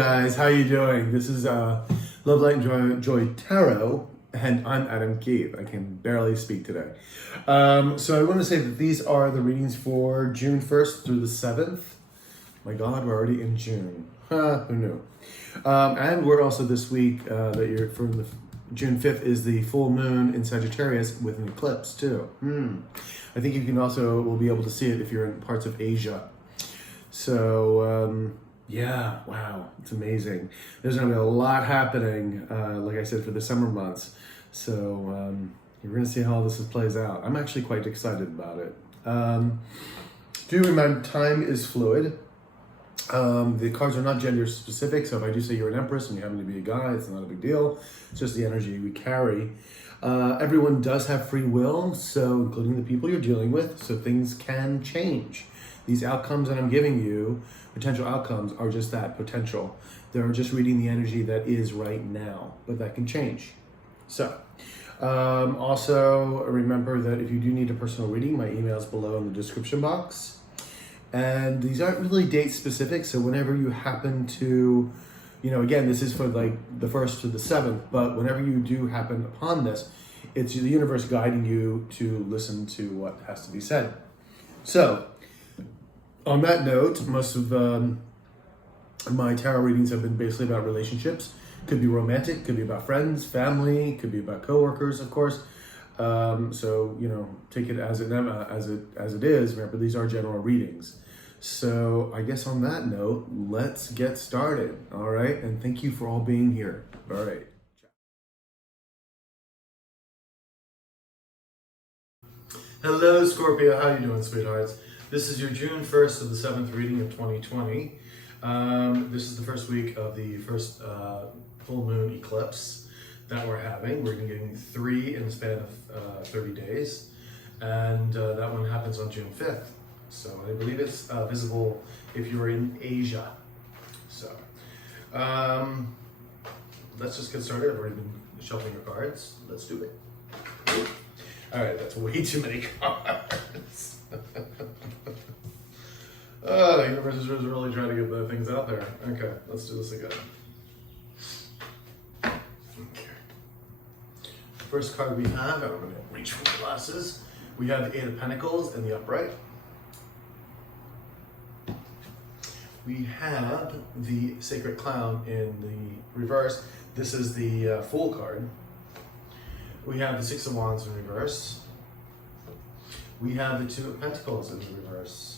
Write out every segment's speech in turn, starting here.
guys, how you doing? This is Love, Light, and Joy Tarot, and I'm Adam Keith. I can barely speak today. So I want to say that these are the readings for June 1st through the 7th. My God, we're already in June. Who knew? And we're also this week, that you're from the June 5th is the full moon in Sagittarius with an eclipse too. I think you can also will be able to see it if you're in parts of Asia. So yeah, wow, it's amazing. There's gonna be a lot happening, like I said, for the summer months. So you're gonna see how this plays out. I'm actually quite excited about it. Do remember, time is fluid. The cards are not gender specific, so if I do say you're an empress and you happen to be a guy, it's not a big deal. It's just the energy we carry. Everyone does have free will, so including the people you're dealing with, so things can change. These outcomes that I'm giving you, potential outcomes, are just that, potential. They're just reading the energy that is right now, but that can change. So, also remember that if you do need a personal reading, my email is below in the description box. And these aren't really date specific, so whenever you happen to, again, this is for like the 1st to the 7th, but whenever you do happen upon this, it's the universe guiding you to listen to what has to be said. So, on that note, most of my tarot readings have been basically about relationships. Could be romantic, could be about friends, family, could be about coworkers, of course. So take it as it is. Remember, these are general readings. So I guess on that note, let's get started. All right, and thank you for all being here. All right. Hello, Scorpio. How you doing, sweethearts? This is your June 1st to the 7th reading of 2020. This is the first week of the first full moon eclipse that we're having. We're getting 3 in the span of 30 days. And that one happens on June 5th. So I believe it's visible if you're in Asia. So let's just get started. I've already been shuffling your cards. Let's do it. All right, that's way too many cards. Oh, the universe is really trying to get the things out there. Okay, let's do this again. Okay. First card we have, I'm going to reach for the glasses. We have the 8 of Pentacles in the upright. We have the Sacred Clown in the reverse. This is the Fool card. We have the 6 of Wands in reverse. We have the 2 of Pentacles in the reverse.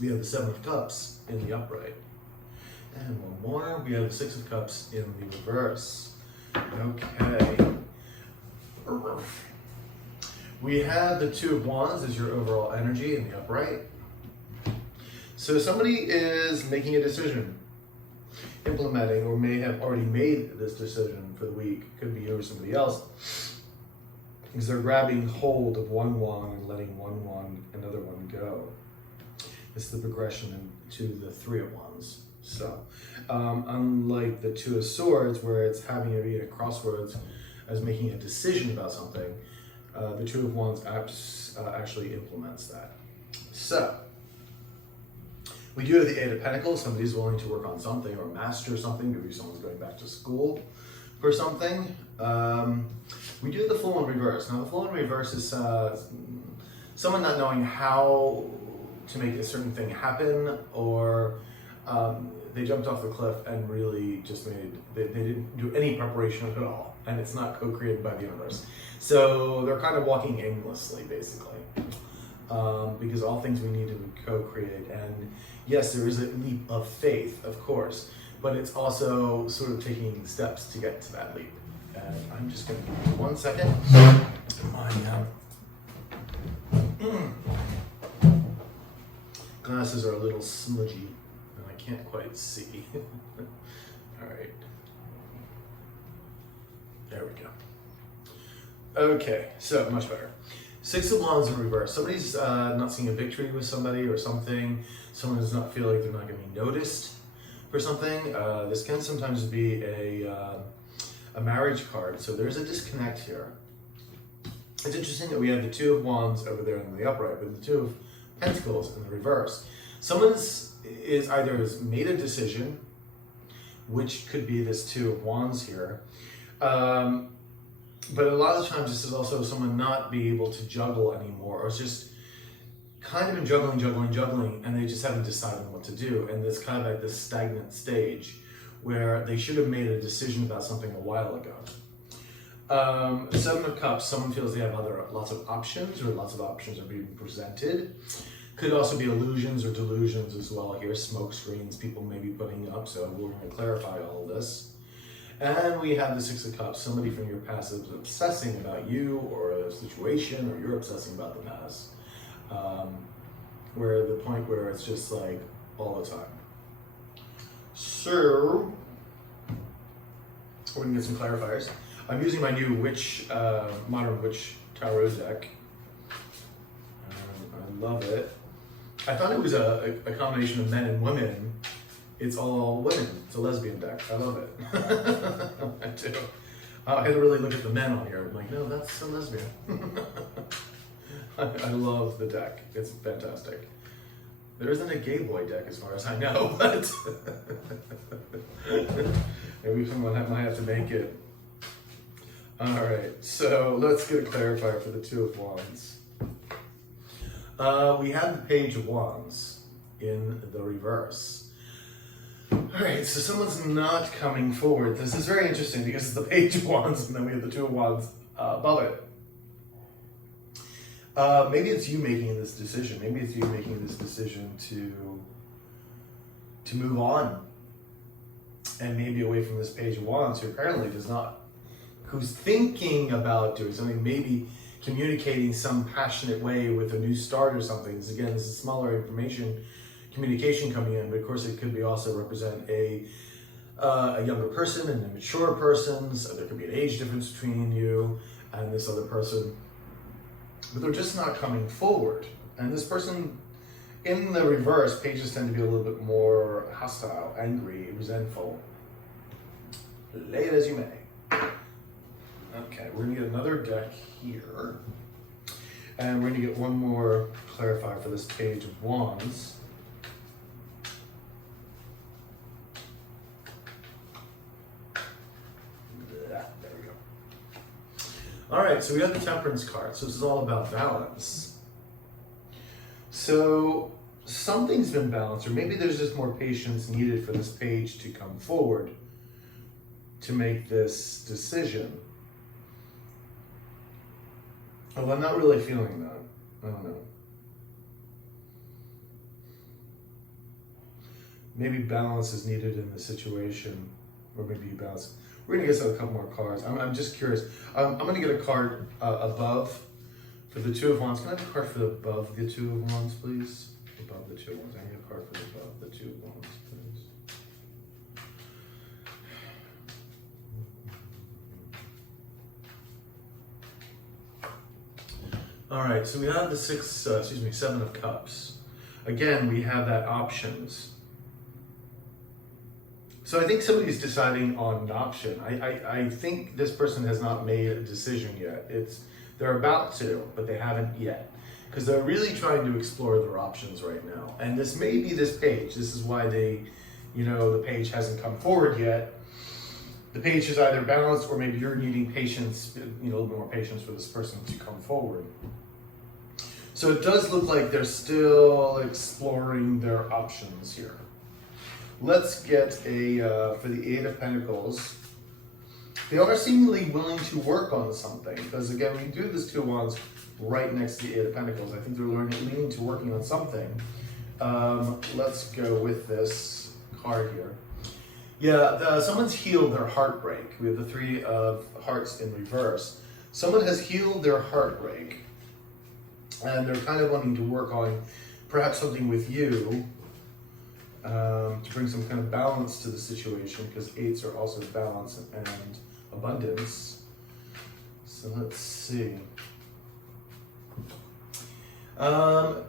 We have the 7 of Cups in the upright. And one more, we have the 6 of Cups in the reverse. Okay. We have the 2 of Wands as your overall energy in the upright. So somebody is making a decision, implementing, or may have already made this decision for the week. Could be you or somebody else. Because they're grabbing hold of one wand and letting another one go. It's the progression to the 3 of Wands. So, unlike the 2 of Swords, where it's having to be at a crossroads as making a decision about something, the 2 of Wands actually implements that. So, we do have the 8 of Pentacles. Somebody's willing to work on something or master something. Maybe someone's going back to school for something. We do the Fool in reverse. Now, the Fool in reverse is someone not knowing how to make a certain thing happen, or they jumped off the cliff and really just they didn't do any preparation at all, and it's not co-created by the universe. So they're kind of walking aimlessly, basically, because all things we need to co-create. And yes, there is a leap of faith, of course, but it's also sort of taking steps to get to that leap. And I'm just going to give you 1 second. My glasses are a little smudgy, and I can't quite see. All right. There we go. Okay, so much better. 6 of Wands in reverse. Somebody's not seeing a victory with somebody or something. Someone does not feel like they're not going to be noticed for something. This can sometimes be a marriage card, so there's a disconnect here. It's interesting that we have the 2 of Wands over there in the upright, but the 2 of Pentacles in the reverse. Someone's either has made a decision, which could be this Two of Wands here. But a lot of times this is also someone not be able to juggle anymore, or it's just kind of been juggling, and they just haven't decided what to do. And it's kind of like this stagnant stage where they should have made a decision about something a while ago. Seven of Cups, someone feels they have lots of options, or lots of options are being presented. Could also be illusions or delusions as well here, smoke screens people may be putting up, so we're going to clarify all of this. And we have the Six of Cups, somebody from your past is obsessing about you or a situation, or you're obsessing about the past. Where the point where it's just like all the time. So, we're gonna get some clarifiers. I'm using my new Modern Witch Tarot deck. I love it. I thought it was a combination of men and women. It's all women. It's a lesbian deck. I love it. I do. I had to really look at the men on here. I'm like, no, that's a lesbian. I love the deck. It's fantastic. There isn't a gay boy deck as far as I know, but maybe someone might have to make it. All right, so let's get a clarifier for the Two of Wands. We have the Page of Wands in the reverse. All right, so someone's not coming forward. This is very interesting because it's the Page of Wands and then we have the Two of Wands above it. Maybe it's you making this decision. Maybe it's you making this decision to move on, and maybe away from this Page of Wands, who apparently does not, who's thinking about doing something, maybe communicating some passionate way with a new start or something. This is smaller communication coming in, but of course it could be also represent a younger person and a mature person. So there could be an age difference between you and this other person. But they're just not coming forward. And this person, in the reverse, pages tend to be a little bit more hostile, angry, resentful. Lay it as you may. Okay, we're gonna get another deck here. And we're gonna get one more clarifier for this Page of Wands. All right, so we got the Temperance card. So this is all about balance. So something's been balanced, or maybe there's just more patience needed for this page to come forward to make this decision. Well, I'm not really feeling that. I don't know. Maybe balance is needed in the situation, or maybe balance. We're gonna get a couple more cards. I'm just curious. I'm gonna get a card above for the Two of Wands. Can I have a card for above the Two of Wands, please? Above the Two of Wands. I need a card for above the Two of Wands, please. All right. So we have the Seven of Cups. Again, we have that options. So I think somebody's deciding on an option. I think this person has not made a decision yet. They're about to, but they haven't yet. Because they're really trying to explore their options right now. And this may be this page. This is why the page hasn't come forward yet. The page is either balanced, or maybe you're needing patience, a little bit more patience for this person to come forward. So it does look like they're still exploring their options here. Let's get for the Eight of Pentacles. They are seemingly willing to work on something, because again, we do this Two of Wands right next to the Eight of Pentacles. I think they're leaning to working on something. Let's go with this card here. Yeah, someone's healed their heartbreak. We have the Three of Hearts in reverse. Someone has healed their heartbreak, and they're kind of wanting to work on perhaps something with you. To bring some kind of balance to the situation, because eights are also balance and abundance. So let's see. Now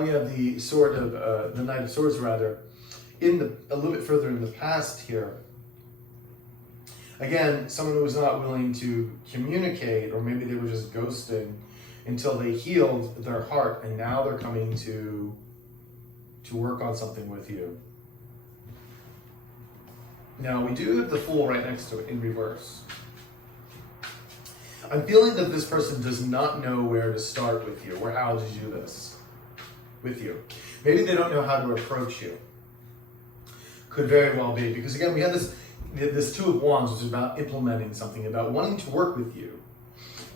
we have the the Knight of Swords, rather, a little bit further in the past here. Again, someone who was not willing to communicate, or maybe they were just ghosting until they healed their heart, and now they're coming to to work on something with you. Now, we do have the Fool right next to it in reverse. I'm feeling that this person does not know where to start with you or how to do this with you. Maybe they don't know how to approach you. Could very well be, because again, we have this Two of Wands, which is about implementing something, about wanting to work with you,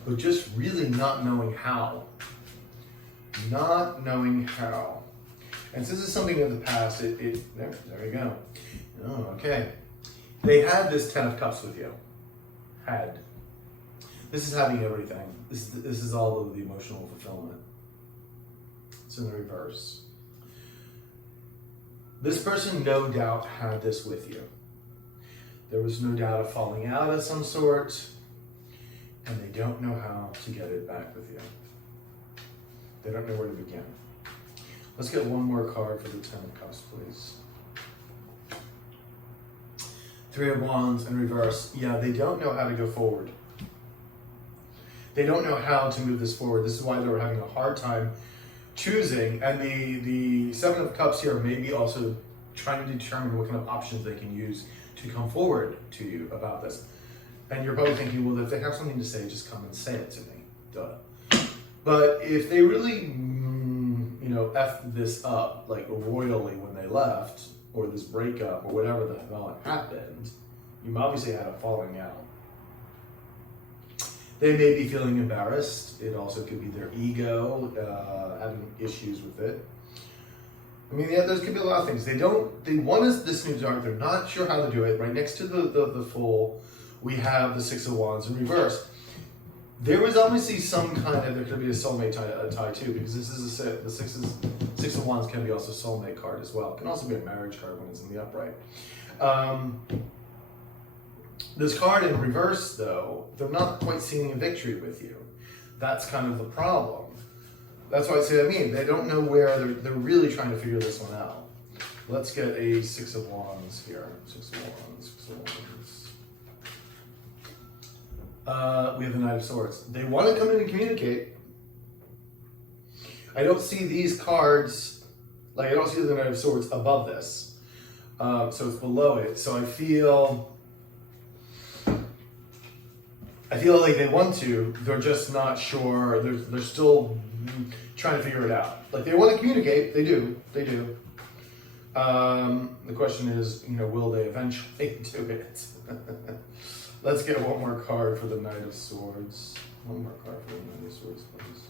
but just really not knowing how. Not knowing how. And since it's something of the past, there we go. Oh, okay. They had this Ten of Cups with you. Had. This is having everything. This is all of the emotional fulfillment. It's in the reverse. This person no doubt had this with you. There was no doubt of falling out of some sort, and they don't know how to get it back with you. They don't know where to begin. Let's get one more card for the Ten of Cups, please. Three of Wands in reverse. Yeah, they don't know how to go forward. They don't know how to move this forward. This is why they were having a hard time choosing. And the Seven of Cups here may be also trying to determine what kind of options they can use to come forward to you about this. And you're probably thinking, well, if they have something to say, just come and say it to me. Duh. But if they really, effed this up, like royally when they left, or this breakup, or whatever the hell happened, you obviously had a falling out. They may be feeling embarrassed. It also could be their ego having issues with it. I mean, yeah, there could be a lot of things. They want this new start. They're not sure how to do it. Right next to the Fool, we have the Six of Wands in reverse. There was obviously some kind of, there could be a soulmate tie too, because this is the Six of Wands can be also a soulmate card as well. It can also be a marriage card when it's in the upright. This card in reverse, though, they're not quite seeing a victory with you. That's kind of the problem. That's why I say, they don't know where, they're really trying to figure this one out. Let's get a Six of Wands here. Six of Wands, Six of Wands. We have the Knight of Swords. They want to come in and communicate. I don't see these cards, I don't see the Knight of Swords above this. So it's below it. So I feel like they want to, they're just not sure, they're still trying to figure it out. Like, they want to communicate, they do. The question is, will they eventually do it? Let's get one more card for the Knight of Swords. One more card for the Knight of Swords, please.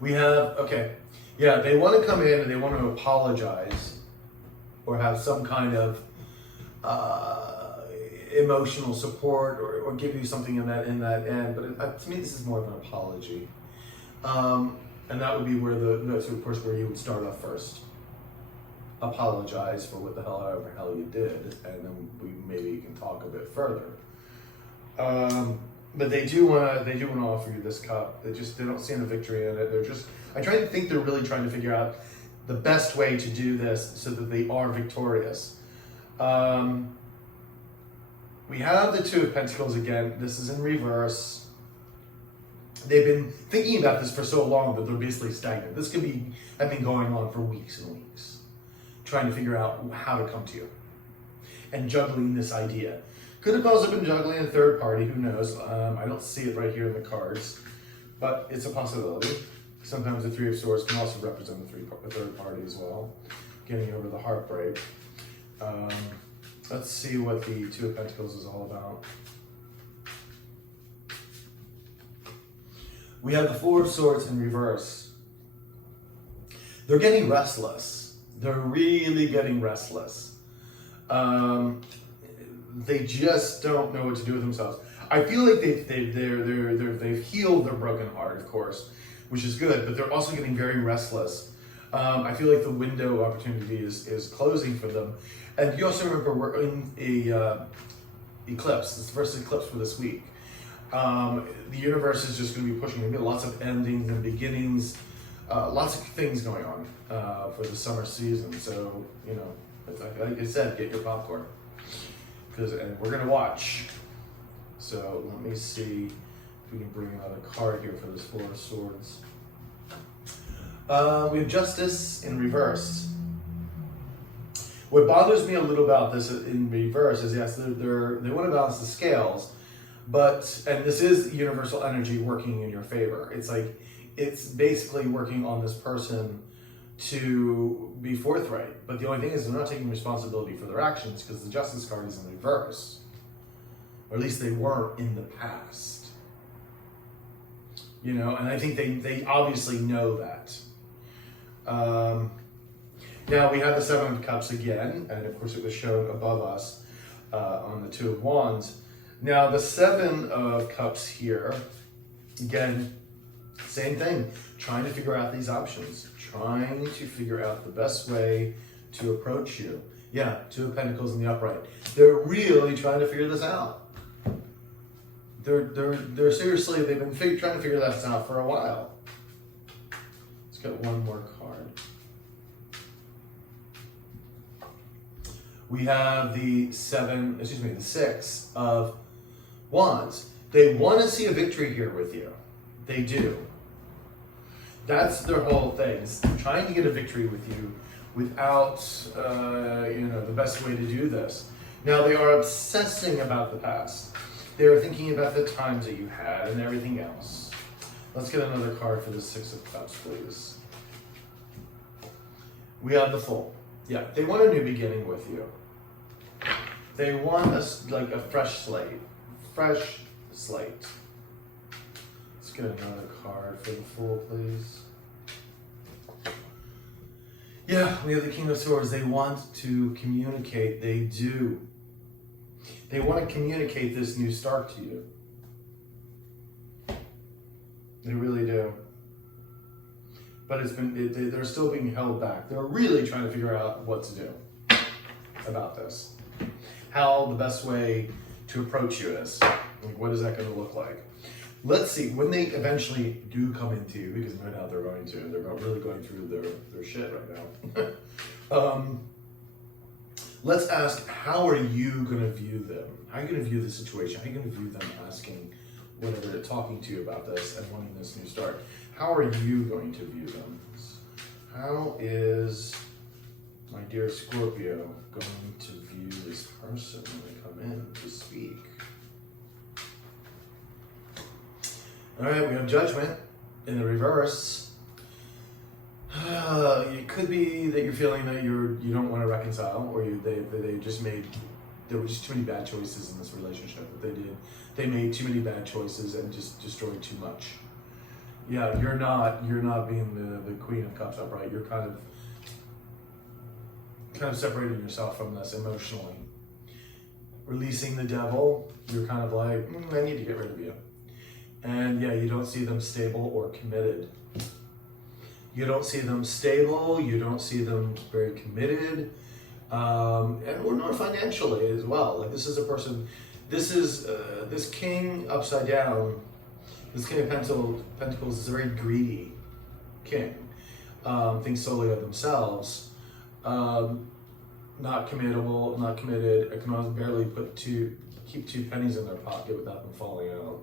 We have, they want to come in and they want to apologize or have some kind of emotional support or give you something in that end, but to me this is more of an apology, and that would be where where you would start off first. Apologize for what the hell you did, and then we maybe can talk a bit further. But they do want to offer you this cup. They don't see a victory in it. I try to think they're really trying to figure out the best way to do this so that they are victorious. We have the Two of Pentacles again. This is in reverse. They've been thinking about this for so long that they're basically stagnant. This could be, going on for weeks and weeks, trying to figure out how to come to you and juggling this idea. Could have also been juggling a third party, who knows? I don't see it right here in the cards, but it's a possibility. Sometimes the Three of Swords can also represent the third party as well, getting over the heartbreak. Let's see what the Two of Pentacles is all about. We have the Four of Swords in reverse. They're getting restless. They're really getting restless. They just don't know what to do with themselves. I feel like they've healed their broken heart, of course, which is good, but they're also getting very restless. I feel like the window opportunity is closing for them. And you also remember we're in a eclipse. It's the first eclipse for this week. The universe is just going to be pushing. There'll be lots of endings and beginnings, lots of things going on for the summer season. So, like I said, get your popcorn. And we're going to watch. So let me see if we can bring another card here for this Four of Swords. We have Justice in reverse. What bothers me a little about this in reverse is, yes, they want to balance the scales, and this is universal energy working in your favor. It's like, it's basically working on this person to be forthright. But the only thing is, they're not taking responsibility for their actions because the Justice card is in reverse. Or at least they weren't in the past. You know, and I think they obviously know that. Now we have the Seven of Cups again, and of course it was shown above us on the Two of Wands. Now the Seven of Cups here, again, same thing, trying to figure out these options, trying to figure out the best way to approach you. Yeah, Two of Pentacles in the upright. They're really trying to figure this out. They're seriously, they've been trying to figure this out for a while. Let's get one more card. We have the Six of Wands. They want to see a victory here with you. They do. That's their whole thing, is trying to get a victory with you without, the best way to do this. Now, they are obsessing about the past. They're thinking about the times that you had and everything else. Let's get another card for the Six of Cups, please. We have the Fool. Yeah, they want a new beginning with you. They want a fresh slate. Fresh slate. Let's get another card for the Fool, please. Yeah, we have the King of Swords. They want to communicate. They do. They want to communicate this new start to you. They really do. But they're still being held back. They're really trying to figure out what to do about this. How the best way to approach you is. Like, what is that going to look like? Let's see, when they eventually do come into you, because no doubt they're going to, they're really going through their shit right now. Let's ask, how are you going to view them? How are you going to view the situation? How are you going to view them asking, whatever they're talking to you about this and wanting this new start? How are you going to view them? How is my dear Scorpio going to view this person when they come in to speak? All right, we have Judgment in the reverse. It could be that you're feeling that you don't want to reconcile, or there were just too many bad choices in this relationship. They made too many bad choices and just destroyed too much. Yeah, you're not being the Queen of Cups upright. You're kind of separating yourself from this emotionally. Releasing the Devil, you're kind of like, I need to get rid of you. And yeah, you don't see them stable or committed. You don't see them stable, you don't see them very committed, or nor financially as well. Like, this is a person, this King upside down, this King of Pentacles is a very greedy king. Thinks solely of themselves, not committable, not committed, can barely keep two pennies in their pocket without them falling out.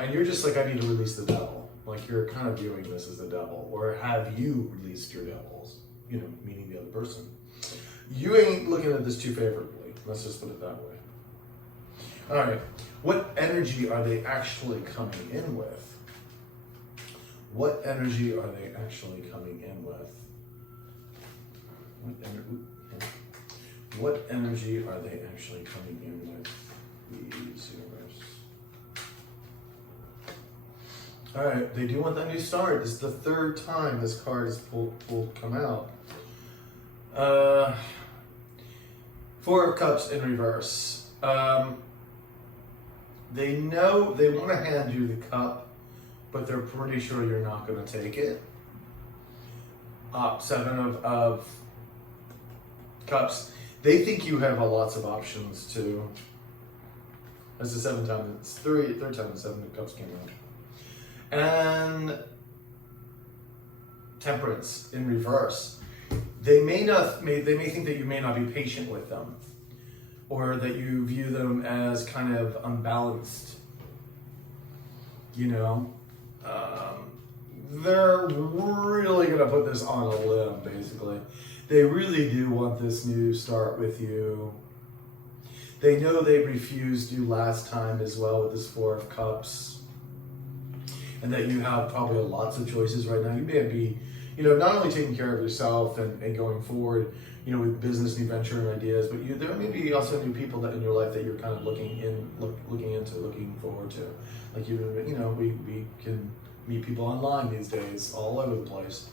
And you're just like, I need to release the devil. Like, you're kind of viewing this as the devil. Or have you released your devils? Meaning the other person. You ain't looking at this too favorably. Let's just put it that way. All right. What energy are they actually coming in with? What energy are they actually coming in with? What energy are they actually coming in with? These universe. All right, they do want that new start. This is the third time this card has come out. Four of Cups in reverse. They know they want to hand you the cup, but they're pretty sure you're not going to take it. Seven of Cups. They think you have lots of options too. That's the third time the Seven of Cups came out. And Temperance in reverse. They may think that you may not be patient with them, or that you view them as kind of unbalanced. they're really going to put this on a limb, basically. They really do want this new start with you. They know they refused you last time as well with this Four of Cups. And that you have probably lots of choices right now. You may be, not only taking care of yourself and going forward, with business, new venture and ideas, but there may be also new people that in your life that you're kind of looking forward to. Like we can meet people online these days, all over the place.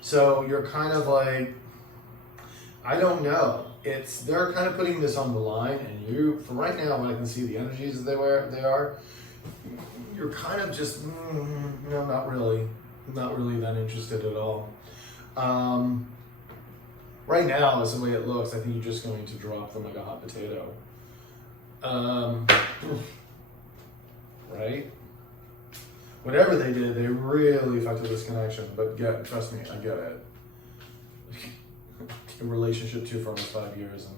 So you're kind of like, I don't know. They're kind of putting this on the line, and you, for right now, when I can see the energies they are, you're kind of just, not really that interested at all. Right now, as the way it looks, I think you're just going to drop them like a hot potato. Right? Whatever they did, they really fucked with this connection. But trust me, I get it. A relationship too for almost 5 years, and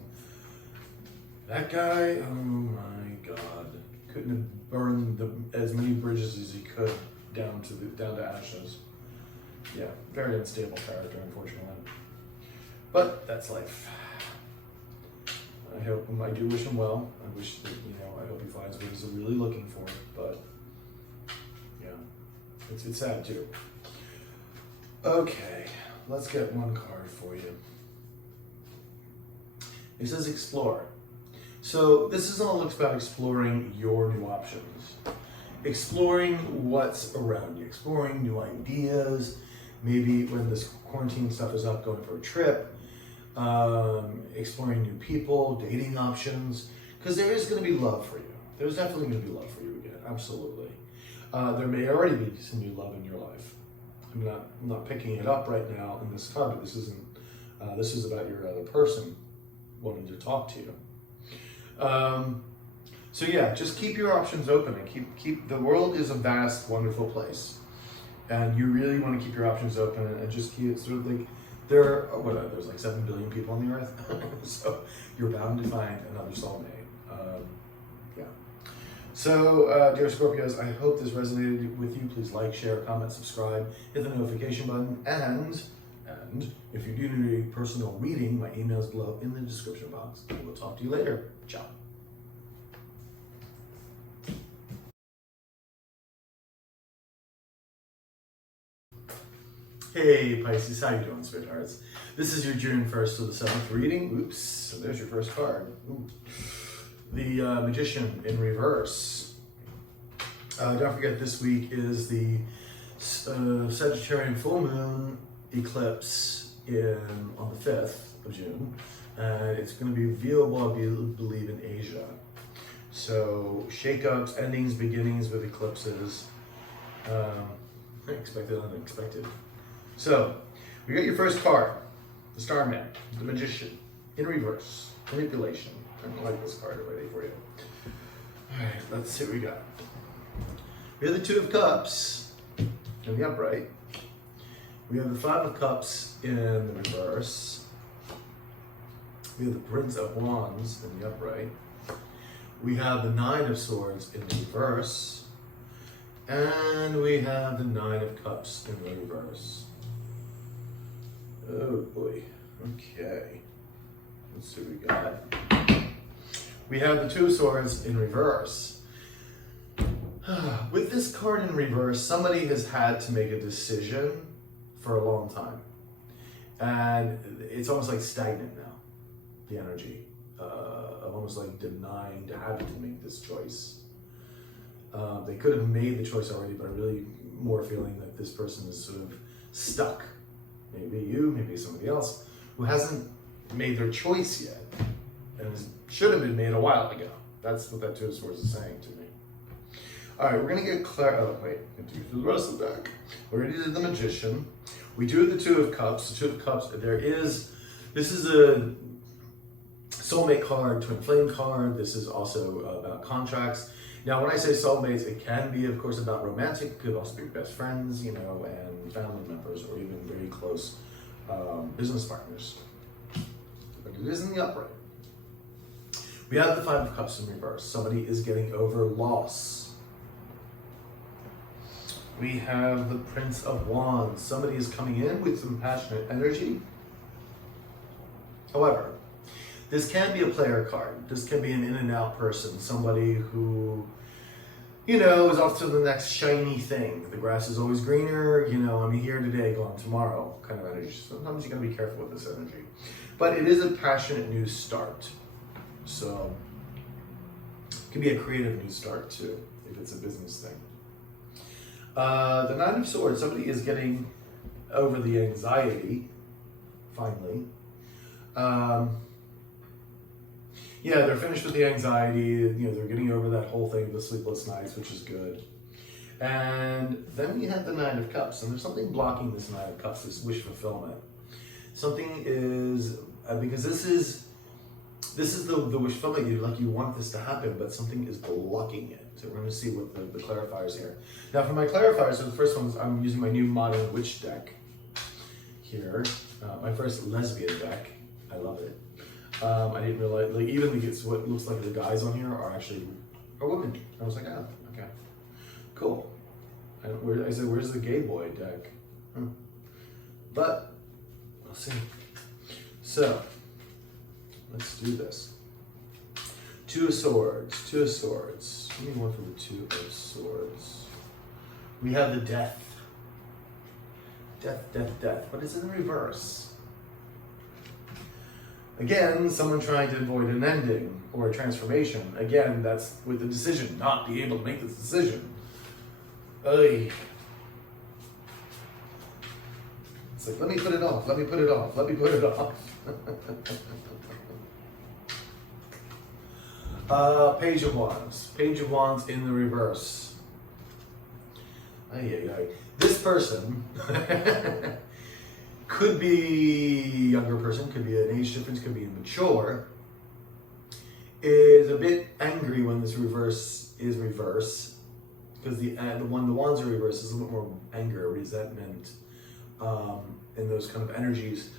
that guy, oh my God, couldn't have burned as many bridges as he could down to ashes. Yeah, very unstable character, unfortunately. But that's life. I do wish him well. I wish that, I hope he finds what he's really looking for. But yeah, it's sad too. Okay, let's get one card for you. It says explore. So this is all about exploring your new options. Exploring what's around you. Exploring new ideas. Maybe when this quarantine stuff is up, going for a trip. Exploring new people, dating options. Because there is going to be love for you. There's definitely going to be love for you again. Absolutely. There may already be some new love in your life. I'm not picking it up right now in this card, but this isn't. This is about your other person wanting to talk to you. So yeah, just keep your options open and keep. The world is a vast, wonderful place, and you really want to keep your options open and just keep it sort of like there's like 7 billion people on the earth, so you're bound to find another soulmate. Yeah. So, dear Scorpios, I hope this resonated with you. Please like, share, comment, subscribe, hit the notification button, and if you do need a personal reading, my email is below in the description box. We'll talk to you later. Ciao. Hey Pisces, how you doing, sweethearts? This is your June 1st to the 7th reading. Oops, so there's your first card. Ooh. The Magician in reverse. Don't forget, this week is the Sagittarian full moon eclipse on the 5th of June. It's going to be viewable, I believe, in Asia. So, shakeups, endings, beginnings with eclipses. Expected, unexpected. So, we got your first card, the Starman, the Magician, in reverse, manipulation. I like this card already for you. All right, let's see what we got. We have the Two of Cups in the upright. We have the Five of Cups in the reverse. We have the Prince of Wands in the upright. We have the Nine of Swords in the reverse. And we have the Nine of Cups in the reverse. Oh boy. Okay. Let's see what we got. We have the Two of Swords in reverse. With this card in reverse, somebody has had to make a decision for a long time. And it's almost like stagnant now, the energy of almost like denying to having to make this choice. They could have made the choice already, but I'm really more feeling that this person is sort of stuck. Maybe you, maybe somebody else, who hasn't made their choice yet, and should have been made a while ago. That's what that Two of Swords is saying to me. All right, we're gonna get do the rest of the deck. We're gonna do the Magician. We do the Two of Cups. The Two of Cups, this is a soulmate card, twin flame card. This is also about contracts. Now, when I say soulmates, it can be, of course, about romantic. It could also be best friends, and family members, or even very close business partners. But it is in the upright. We have the Five of Cups in reverse. Somebody is getting over loss. we have the Prince of Wands. Somebody is coming in with some passionate energy. However, this can be a player card. This can be an in and out person. Somebody who, you know, is off to the next shiny thing. The grass is always greener. You know, I'm here today, gone tomorrow kind of energy. Sometimes you gotta be careful with this energy. But it is a passionate new start. So it can be a creative new start too, if it's a business thing. The Nine of Swords, somebody is getting over the anxiety, finally. Yeah, they're finished with the anxiety, you know, they're getting over that whole thing, the sleepless nights, which is good. And then we have the Nine of Cups, and there's something blocking this Nine of Cups, this wish fulfillment. Something is, because this is the wish fulfillment, you want this to happen, but something is blocking it. So we're going to see what the clarifiers here. Now for my clarifiers, so the first one is I'm using my new Modern Witch deck here. My first lesbian deck. I love it. I didn't realize, like, even what looks like the guys on here are actually women. I was like, oh, okay, cool. And I said, where's the gay boy deck? But we'll see. So let's do this. Two of Swords, Two of Swords. Give me one for the Two of Swords. We have the Death. Death, death, death. But it's in the reverse. Again, someone trying to avoid an ending or a transformation. Again, that's with the decision, not be able to make this decision. Oy. It's like, let me put it off, let me put it off, let me put it off. Page of Wands. Page of Wands in the reverse. Ay, ay, ay. This person could be a younger person, could be an age difference, could be mature, is a bit angry when this reverse is reverse, because the wands are reversed is a little more anger, resentment, and those kind of energies.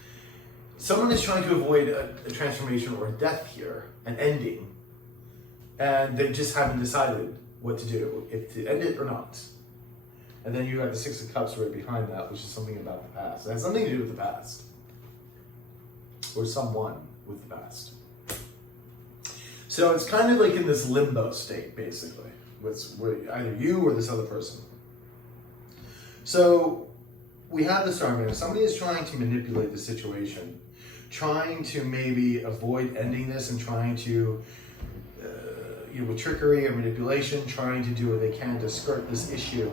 Someone is trying to avoid a transformation or a death here, an ending, and they just haven't decided what to do, if to end it or not. And then you got the Six of Cups right behind that, which is something about the past. It has something to do with the past. Or someone with the past. So it's kind of like in this limbo state, basically. With either you or this other person. So we have the Starman. Somebody is trying to manipulate the situation. Trying to maybe avoid ending this and trying to, with trickery or manipulation, trying to do what they can to skirt this issue.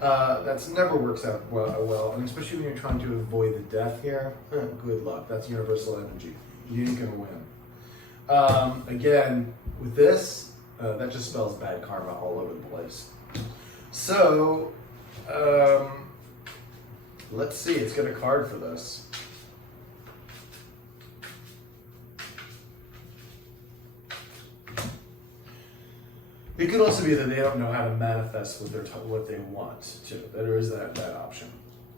That never works out well, and especially when you're trying to avoid the death here, good luck. That's universal energy. You ain't gonna win. Again, with this, that just spells bad karma all over the place. So, let's see, let's get a card for this. It could also be that they don't know how to manifest what they want too. There is that option.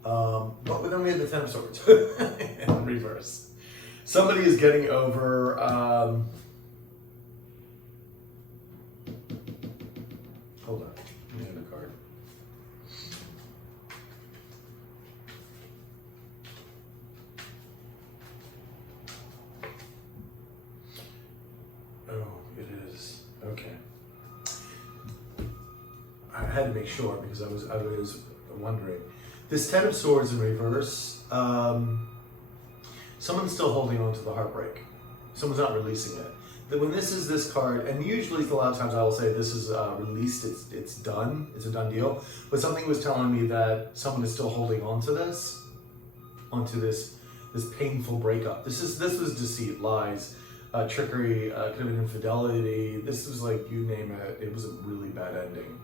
But then we have the Ten of Swords in reverse. Somebody is getting over. Hold on, let me have a card. Oh, it is okay. I had to make sure because I was wondering. This Ten of Swords in reverse, someone's still holding on to the heartbreak. Someone's not releasing it. When this is this card, and usually a lot of times I will say this is released, it's done, it's a done deal. But something was telling me that someone is still holding on to this, this painful breakup. This was deceit, lies, trickery, could have been infidelity. This was like, you name it, it was a really bad ending.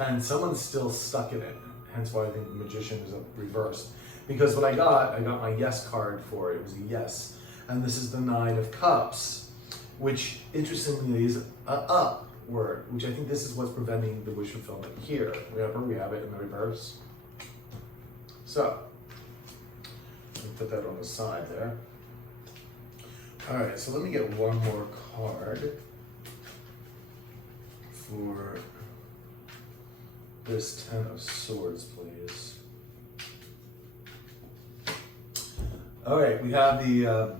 And someone's still stuck in it. Hence why I think the Magician is reversed. Because what I got my yes card for it. It was a yes. And this is the Nine of Cups, which interestingly is upward, which I think this is what's preventing the wish fulfillment here. Remember, we have it in the reverse. So, let me put that on the side there. All right, so let me get one more card for this Ten of Swords, please. All right, we have the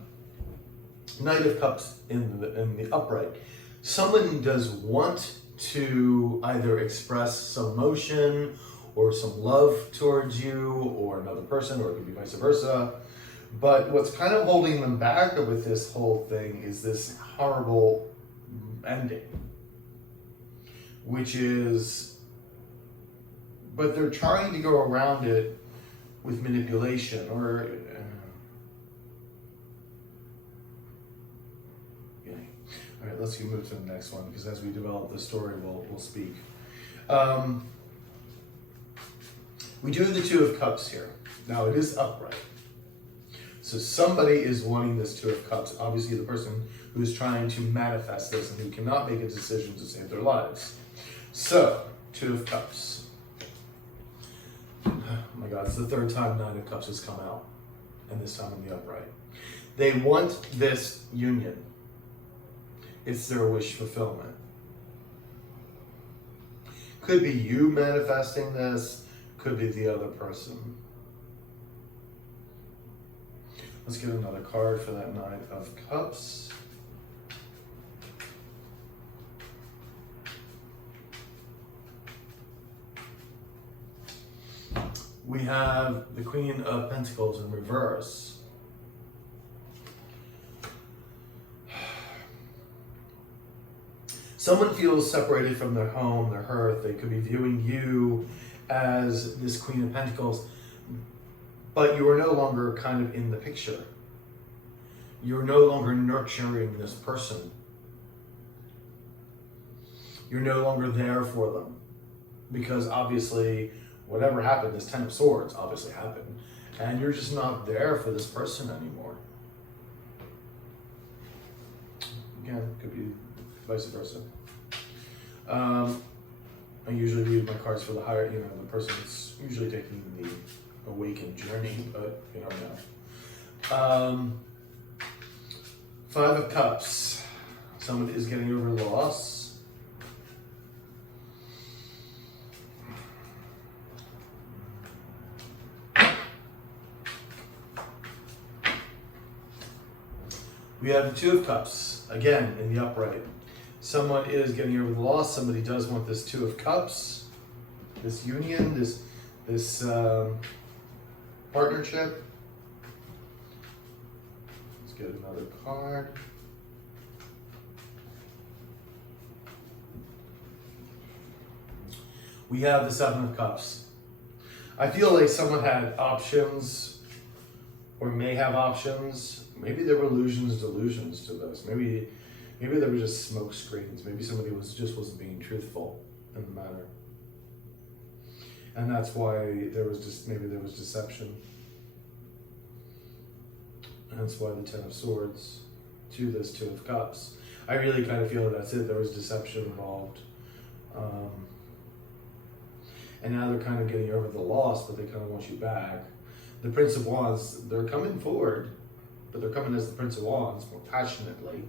Knight of Cups in the upright. Someone does want to either express some emotion or some love towards you or another person, or it could be vice versa. But what's kind of holding them back with this whole thing is this horrible ending, which is, but they're trying to go around it with manipulation or all right, let's move to the next one, because as we develop the story, we'll speak. We do the Two of Cups here. Now it is upright. So somebody is wanting this Two of Cups. Obviously the person who is trying to manifest this and who cannot make a decision to save their lives. So, Two of Cups. Oh my God, it's the third time Nine of Cups has come out, and this time in the upright. They want this union. It's their wish fulfillment. Could be you manifesting this, could be the other person. Let's get another card for that Nine of Cups. We have the Queen of Pentacles in reverse. Someone feels separated from their home, their hearth. They could be viewing you as this Queen of Pentacles, but you are no longer kind of in the picture. You're no longer nurturing this person. You're no longer there for them, because obviously whatever happened, this Ten of Swords obviously happened, and you're just not there for this person anymore. Again, could be vice versa. I usually read my cards for the higher, the person that's usually taking the awakened journey, but you don't know. Five of Cups. Someone is getting over loss. We have the Two of Cups, again, in the upright. Someone is getting over the loss. Somebody does want this Two of Cups, this union, this partnership. Let's get another card. We have the Seven of Cups. I feel like someone had options, or may have options. Maybe there were illusions, delusions to this. Maybe there were just smoke screens. Maybe somebody wasn't being truthful in the matter. And that's why maybe there was deception. And that's why the Ten of Swords to this Two of Cups. I really kind of feel that's it. There was deception involved. And now they're kind of getting over the loss, but they kind of want you back. The Prince of Wands, they're coming forward, but they're coming as the Prince of Wands more passionately.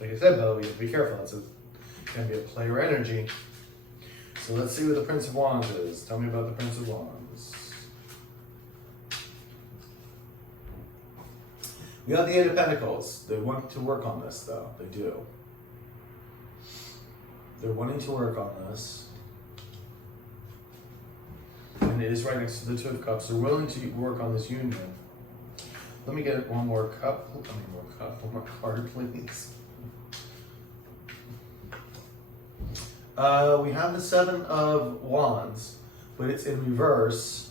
Like I said, though, you have to be careful. It can be a player energy. So let's see what the Prince of Wands is. Tell me about the Prince of Wands. We got the Eight of Pentacles. They want to work on this, though. They do. They're wanting to work on this. And it is right next to the Two of Cups. They're willing to work on this union. Let me get one more cup. One more card, please. We have the Seven of Wands, but it's in reverse.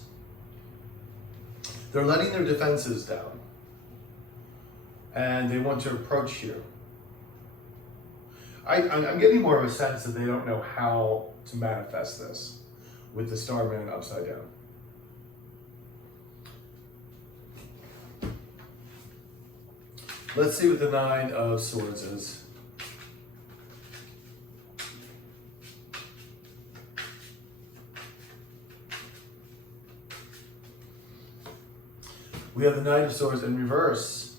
They're letting their defenses down, and they want to approach you. I'm getting more of a sense that they don't know how to manifest this with the Starman upside down. Let's see what the Nine of Swords is. We have the Knight of Swords in reverse.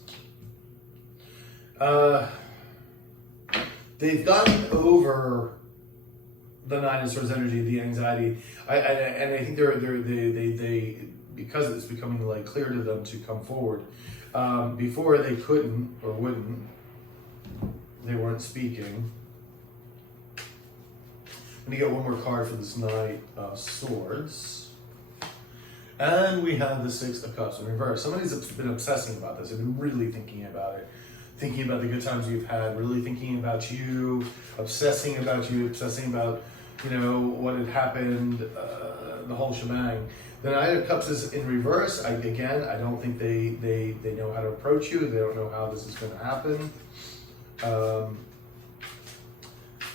They've gotten over the Nine of Swords energy, the anxiety, and I think they because it's becoming like clear to them to come forward. Before they couldn't or wouldn't, they weren't speaking. I'm gonna get one more card for this Knight of Swords. And we have the Six of Cups in reverse. Somebody's been obsessing about this. They've been really thinking about it. Thinking about the good times you've had, really thinking about you, obsessing about, you know, what had happened, the whole shebang. The Knight of Cups is in reverse. I don't think they know how to approach you. They don't know how this is going to happen.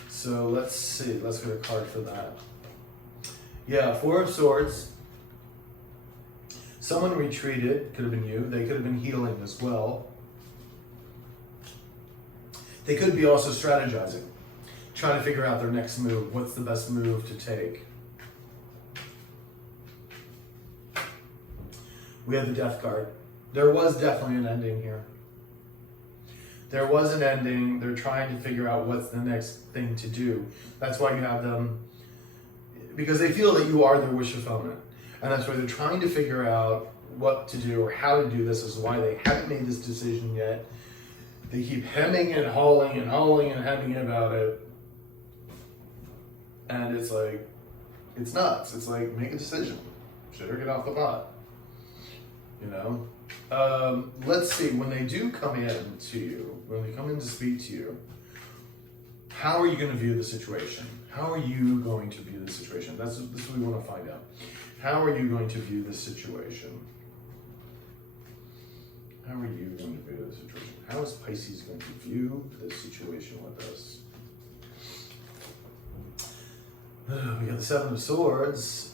So let's see. Let's get a card for that. Yeah, Four of Swords. Someone retreated. Could have been you. They could have been healing as well. They could be also strategizing, trying to figure out their next move. What's the best move to take? We have the Death card. There was definitely an ending here. There was an ending. They're trying to figure out what's the next thing to do. That's why you have them, because they feel that you are their wish fulfillment. And that's why they're trying to figure out what to do or how to do this. This is why they haven't made this decision yet. They keep hemming and hawing and hemming about it. And it's like, it's nuts. It's like, make a decision. Shit or get off the pot. You know? Let's see, when they do come in to you, when they come in to speak to you, how are you going to view the situation? How are you going to view the situation? This is what we want to find out. How are you going to view the situation? How are you going to view the situation? How is Pisces going to view this situation with us? We got the Seven of Swords.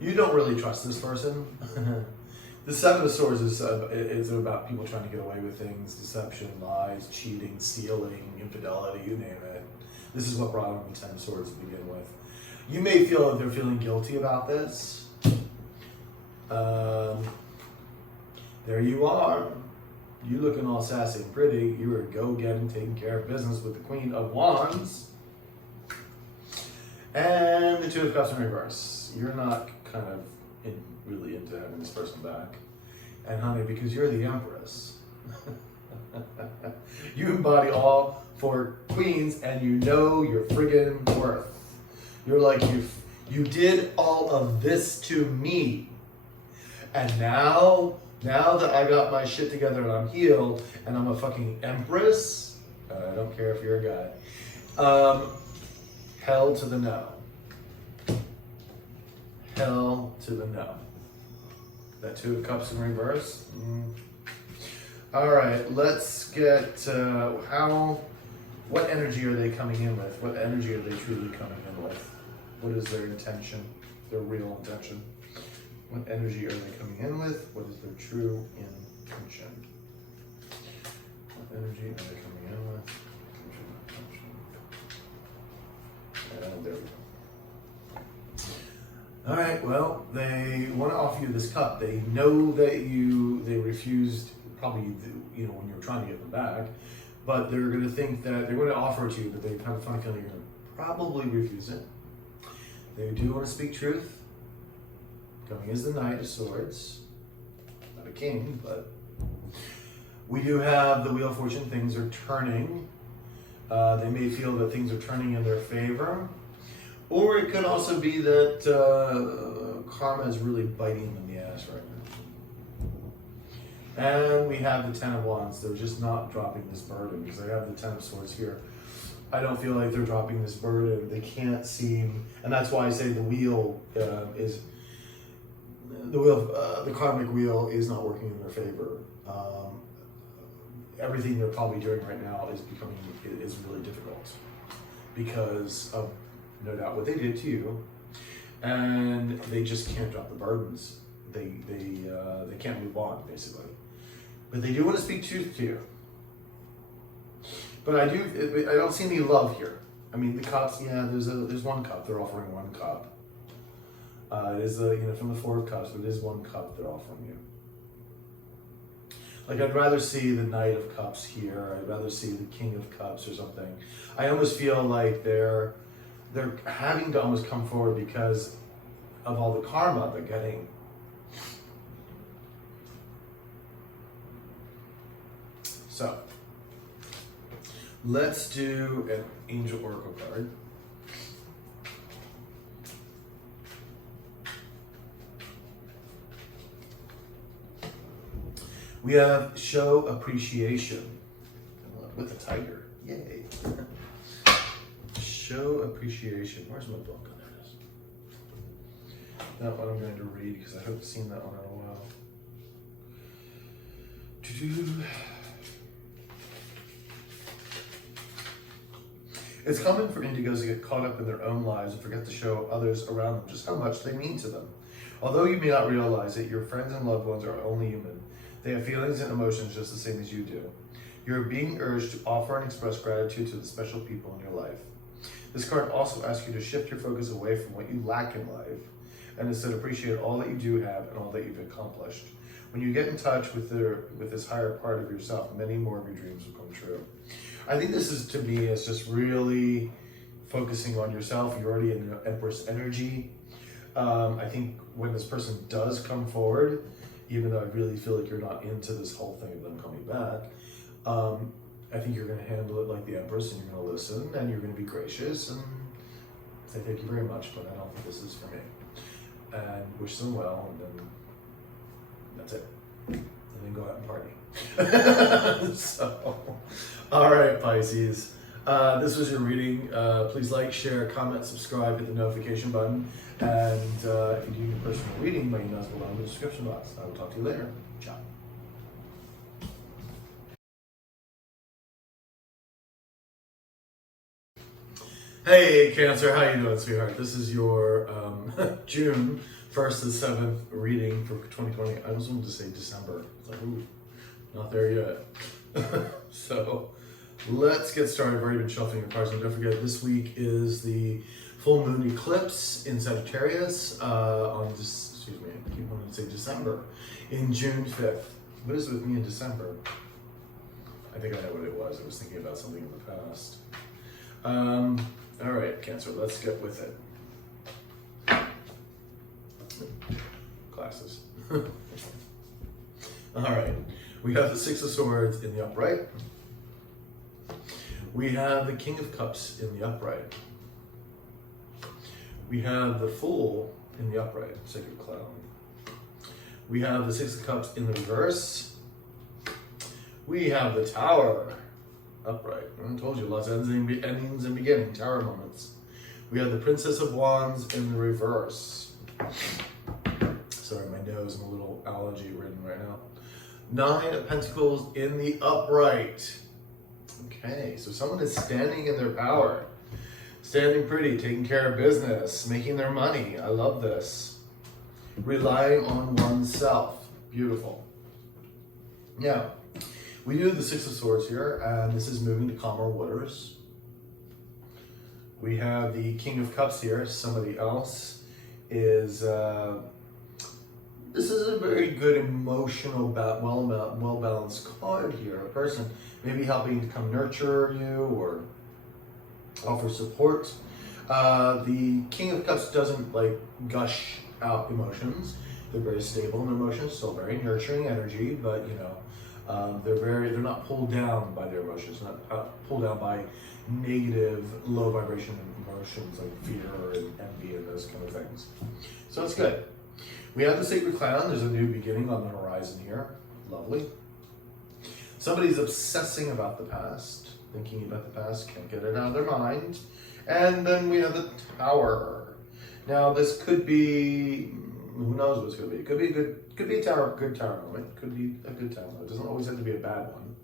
You don't really trust this person. The Seven of Swords is about people trying to get away with things, deception, lies, cheating, stealing, infidelity, you name it. This is what brought on the Ten of Swords to begin with. You may feel that they're feeling guilty about this. There you are. You looking all sassy and pretty. You are go-getting, taking care of business with the Queen of Wands. And the Two of Cups in reverse. You're not kind of really into having this person back. And honey, because you're the Empress. You embody all four queens and you know your friggin' worth. You're like, you did all of this to me. And now that I got my shit together and I'm healed and I'm a fucking Empress, I don't care if you're a guy, hell to the no. Hell to the no. That Two of Cups in reverse. All right, let's get what energy are they coming in with? What energy are they truly coming in with? What is their intention, their real intention? What energy are they coming in with? What is their true intention? What energy are they coming in with? And there we go. All right, well, they want to offer you this cup. They know that they refused, probably, you know, when you were trying to get them back, but they're going to think that they're going to offer it to you, but they have a funny feeling you're going to probably refuse it. They do want to speak truth. Coming is the Knight of Swords. Not a king, but we do have the Wheel of Fortune. Things are turning. They may feel that things are turning in their favor. Or it could also be that karma is really biting them in the ass right now. And we have the Ten of Wands. They're just not dropping this burden because they have the Ten of Swords here. I don't feel like they're dropping this burden. They can't seem, and that's why I say the wheel is, the karmic wheel is not working in their favor. Everything they're probably doing right now is really difficult because of, no doubt, what they did to you, and they just can't drop the burdens. They can't move on, basically. But they do want to speak truth to you. But I don't see any love here. I mean, the cups, yeah, there's one cup. They're offering one cup. It is from the Four of Cups, but it is one cup they're offering you. Like I'd rather see the Knight of Cups here. I'd rather see the King of Cups or something. I almost feel like they're having to almost come forward because of all the karma they're getting. So let's do an Angel Oracle card. We have Show Appreciation with a tiger. Yay. Show Appreciation. Where's my book? There it is. That one I'm going to read because I haven't seen that one in a while. It's common for indigos to get caught up in their own lives and forget to show others around them just how much they mean to them. Although you may not realize it, your friends and loved ones are only human. They have feelings and emotions just the same as you do. You're being urged to offer and express gratitude to the special people in your life. This card also asks you to shift your focus away from what you lack in life and instead appreciate all that you do have and all that you've accomplished. When you get in touch with this higher part of yourself, many more of your dreams will come true. I think this is, to me, is just really focusing on yourself. You're already in the Empress energy. I think when this person does come forward, even though I really feel like you're not into this whole thing of them coming back, I think you're going to handle it like the Empress, and you're going to listen, and you're going to be gracious, and say thank you very much, but I don't think this is for me. And wish them well, and then that's it. And then go out and party. So, all right, Pisces. This was your reading. Please like, share, comment, subscribe, hit the notification button. And if you need a personal reading, my email is below in the description box. I will talk to you later. Ciao. Hey, Cancer. How you doing, sweetheart? This is your June 1st to 7th reading for 2020. I was going to say December. It's like, ooh, not there yet. So let's get started. I've already been shuffling your cards, and don't forget, this week is the full moon eclipse in Sagittarius on this, excuse me, I keep wanting to say December, in June 5th. What is it with me in December? I think I know what it was. I was thinking about something in the past. All right, Cancer, let's get with it. Glasses. All right, we have the Six of Swords in the upright. We have the King of Cups in the upright. We have the Fool in the upright, Sacred Clown. We have the Six of Cups in the reverse. We have the Tower upright. I told you, lots of endings and beginning, Tower moments. We have the Princess of Wands in the reverse. Sorry, my nose, I'm a little allergy ridden right now. Nine of Pentacles in the upright. Okay, so someone is standing in their power. Standing pretty, taking care of business, making their money. I love this. Relying on oneself. Beautiful. Now, we do the Six of Swords here, and this is moving to calmer waters. We have the King of Cups here. Somebody else is, this is a very good emotional, well-balanced card here. A person maybe helping to come nurture you or offer support. The King of Cups doesn't like gush out emotions. They're very stable in emotions, still very nurturing energy, but you know, they're not pulled down by their emotions, not pulled down by negative, low vibration emotions like fear and envy and those kind of things. So it's good. We have the Sacred Clown. There's a new beginning on the horizon here. Lovely. Somebody's obsessing about the past, thinking about the past, can't get it out of their mind. And then we have the Tower. Now this could be, who knows what it's going to be. It could be a good tower moment. Could be a good tower moment. It doesn't always have to be a bad one.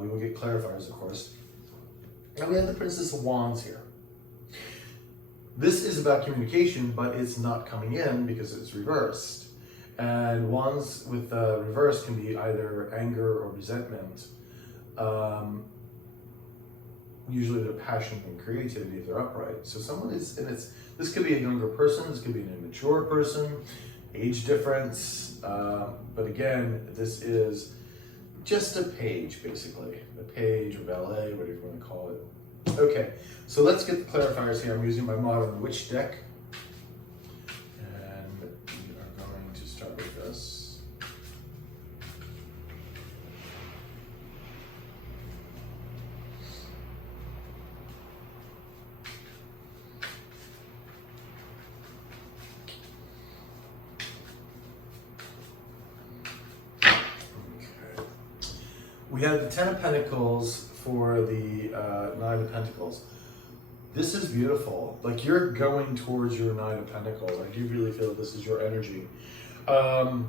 We will get clarifiers, of course. And we have the Princess of Wands here. This is about communication, but it's not coming in because it's reversed. And wands with reverse can be either anger or resentment. Usually they're passion and creativity if they're upright. So someone is, and this could be a younger person, this could be an immature person, age difference. But again, this is just a page, basically. A page or ballet, whatever you want to call it. Okay, so let's get the clarifiers here. I'm using my Modern Witch deck. And we are going to start with this. We have the Ten of Pentacles for the Nine of Pentacles. This is beautiful. Like, you're going towards your Nine of Pentacles. I do really feel this is your energy. Nine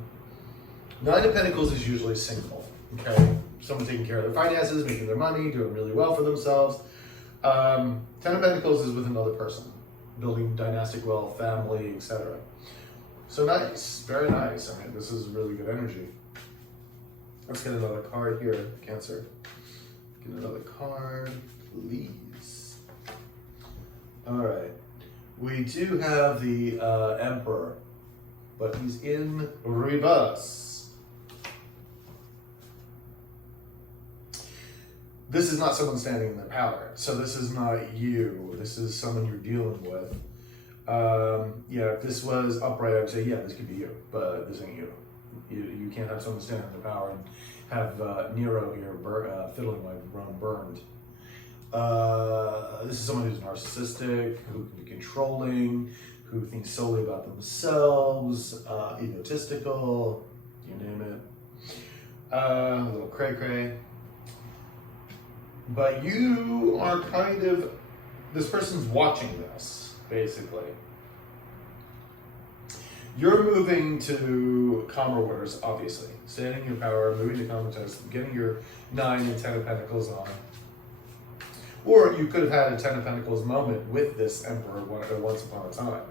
of Pentacles is usually single, okay? Someone taking care of their finances, making their money, doing really well for themselves. Ten of Pentacles is with another person, building dynastic wealth, family, etc. So nice, very nice. I mean, this is really good energy. Let's get another card here, Cancer. Get another card, please. All right. We do have the Emperor, but he's in reverse. This is not someone standing in their power. So this is not you. This is someone you're dealing with. Yeah, if this was upright, I would say, yeah, this could be you, but this ain't you. You can't have someone stand in the power and have Nero here fiddling like Rome burned. This is someone who's narcissistic, who can be controlling, who thinks solely about themselves, egotistical, you name it. A little cray-cray. But you are kind of, this person's watching this, basically. You're moving to calmer waters, obviously. Standing in your power, moving to calmer waters, getting your 9 and 10 of Pentacles on. Or you could have had a 10 of Pentacles moment with this Emperor once upon a time.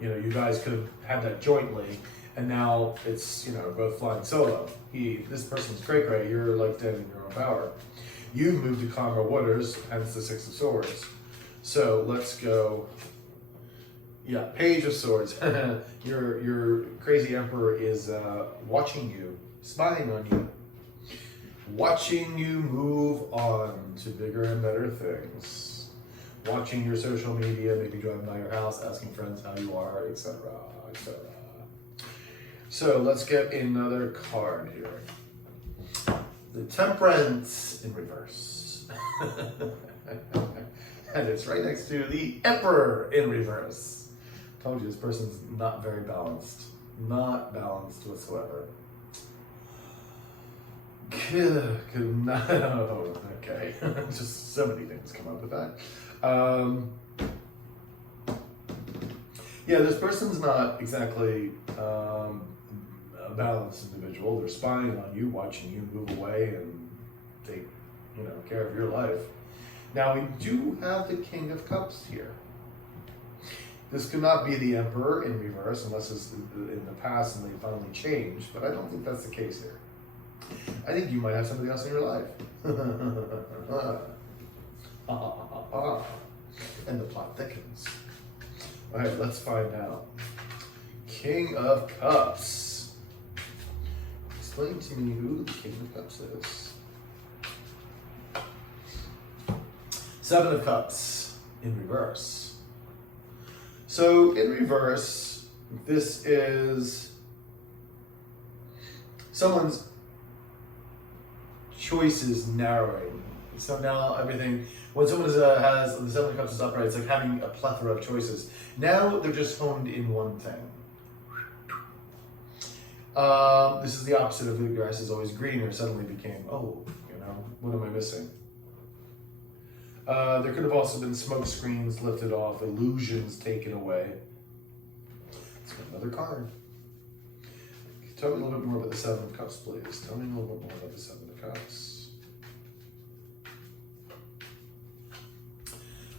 You know, you guys could have had that jointly, and now it's, you know, both flying solo. This person's cray-cray, you're like dead in your own power. You've moved to calmer waters, hence the 6 of Swords. So let's go. Yeah, Page of Swords. Your crazy Emperor is watching you, spying on you, watching you move on to bigger and better things, watching your social media, maybe driving by your house, asking friends how you are, etc., etc. So let's get another card here. The Temperance in reverse. And it's right next to the Emperor in reverse. Told you this person's not very balanced. Not balanced whatsoever. No, okay. Just so many things come up with that. Yeah, this person's not exactly a balanced individual. They're spying on you, watching you move away and take, care of your life. Now we do have the King of Cups here. This could not be the Emperor in reverse unless it's in the past and they finally changed, but I don't think that's the case here. I think you might have somebody else in your life. And the plot thickens. All right, let's find out. King of Cups. Explain to me who the King of Cups is. 7 of Cups in reverse. So in reverse, this is someone's choices narrowing. So now everything, when someone has the 7 of Cups is upright, it's like having a plethora of choices. Now they're just honed in one thing. This is the opposite of the grass is always greener. Suddenly became, what am I missing? There could have also been smoke screens lifted off, illusions taken away. Let's get another card. Tell me a little bit more about the 7 of Cups, please. Tell me a little bit more about the 7 of Cups.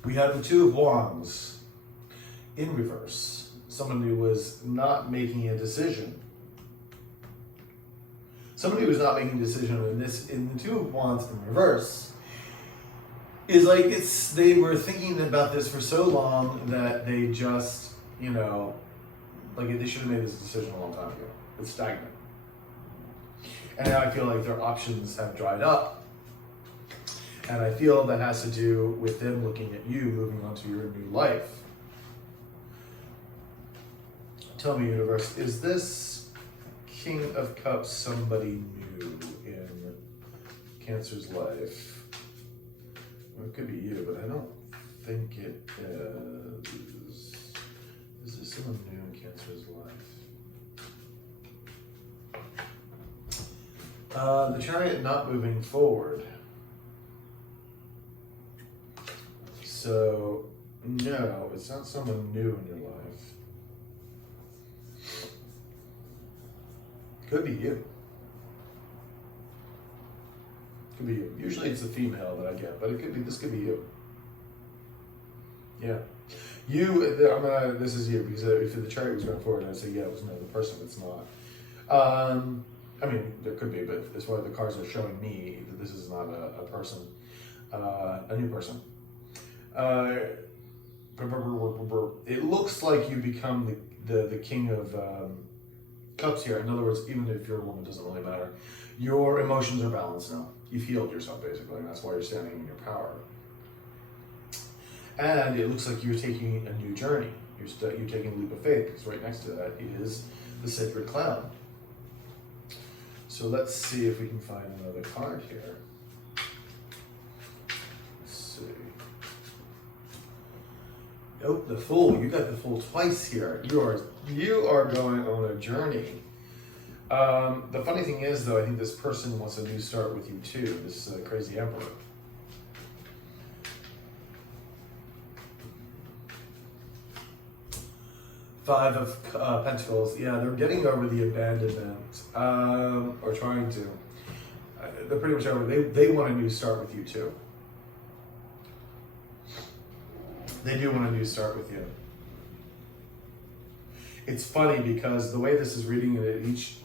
We have the 2 of Wands in reverse. Someone who was not making a decision. Somebody who was not making a decision in the 2 of Wands in reverse is like they were thinking about this for so long that they just, they should have made this decision a long time ago. It's stagnant. And now I feel like their options have dried up. And I feel that has to do with them looking at you, moving on to your new life. Tell me, universe, is this King of Cups somebody new in Cancer's life? Well, it could be you, but I don't think it is. Is this someone new in Cancer's life? The Chariot not moving forward. So, no, it's not someone new in your life. Could be you. Could be you. Usually it's the female that I get, but it could be, this could be you. Yeah. You, this is you, because if the Chariot was going forward, I'd say, yeah, it was another person, it's not. I mean, there could be, but as far as the cards are showing me that this is not a person, a new person. It looks like you become the King of Cups here. In other words, even if you're a woman, it doesn't really matter. Your emotions are balanced now. You've healed yourself, basically, and that's why you're standing in your power. And it looks like you're taking a new journey. You're taking a leap of faith, because right next to that is the Sacred Cloud. So let's see if we can find another card here. Let's see. Oh, the Fool. You got the Fool twice here. You are going on a journey. The funny thing is, though, I think this person wants a new start with you too. This crazy Emperor. Five of Pentacles. Yeah, they're getting over the abandonment, or trying to. They're pretty much over. They want a new start with you too. They do want a new start with you. It's funny because the way this is reading it, each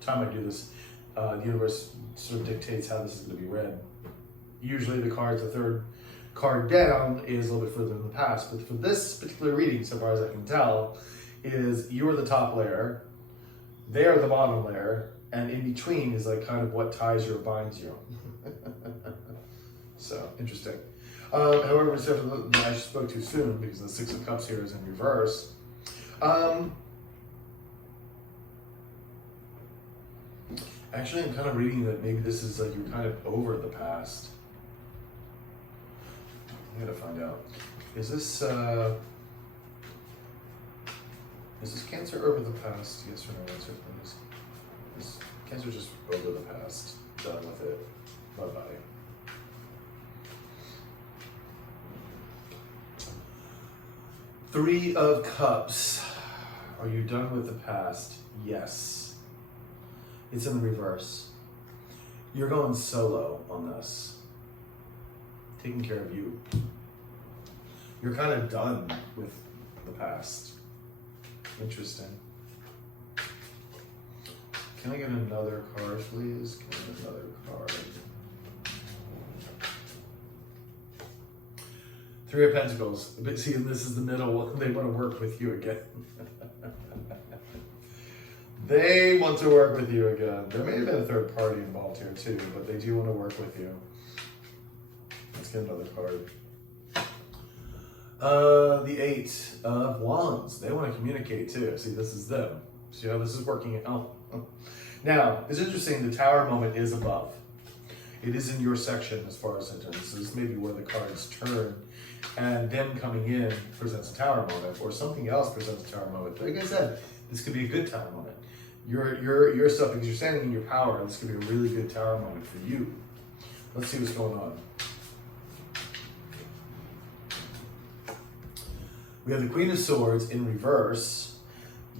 time I do this, the universe sort of dictates how this is going to be read. Usually the third card down is a little bit further in the past, but for this particular reading, so far as I can tell, is you're the top layer, they're the bottom layer, and in between is like kind of what ties you or binds you. So, interesting. However, I spoke too soon because the Six of Cups here is in reverse. Actually, I'm kind of reading that maybe this is like you're kind of over the past. I gotta find out. Is this Cancer over the past? Yes or no? Answer, please. Is Cancer just over the past? Done with it. Bye-bye. Three of Cups. Are you done with the past? Yes. It's in the reverse. You're going solo on this. Taking care of you. You're kind of done with the past. Interesting. Can I get another card, please? Can I get another card? Three of Pentacles. But see, this is the middle. They want to work with you again. They want to work with you again. There may have been a third party involved here too, but they do want to work with you. Let's get another card. The Eight of Wands. They want to communicate too. See, this is them. See how this is working out? Now, it's interesting. The Tower moment is above. It is in your section as far as it is. So this may be where the cards turn, and them coming in presents a Tower moment, or something else presents a Tower moment. Like I said, this could be a good Tower moment. Your stuff, because you're standing in your power, this could be a really good Tower moment for you. Let's see what's going on. We have the Queen of Swords in reverse.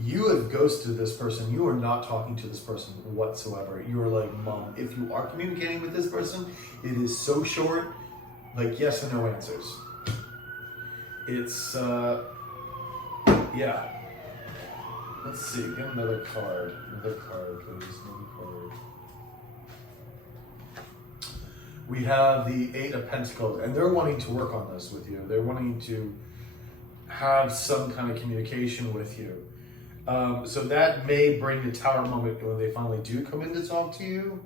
You have ghosted this person. You are not talking to this person whatsoever. You are like, Mom, if you are communicating with this person, it is so short, like yes and no answers. It's, yeah. Let's see, get another card. Another card, please. Another card. We have the Eight of Pentacles, and they're wanting to work on this with you. They're wanting to have some kind of communication with you. So that may bring the Tower moment when they finally do come in to talk to you.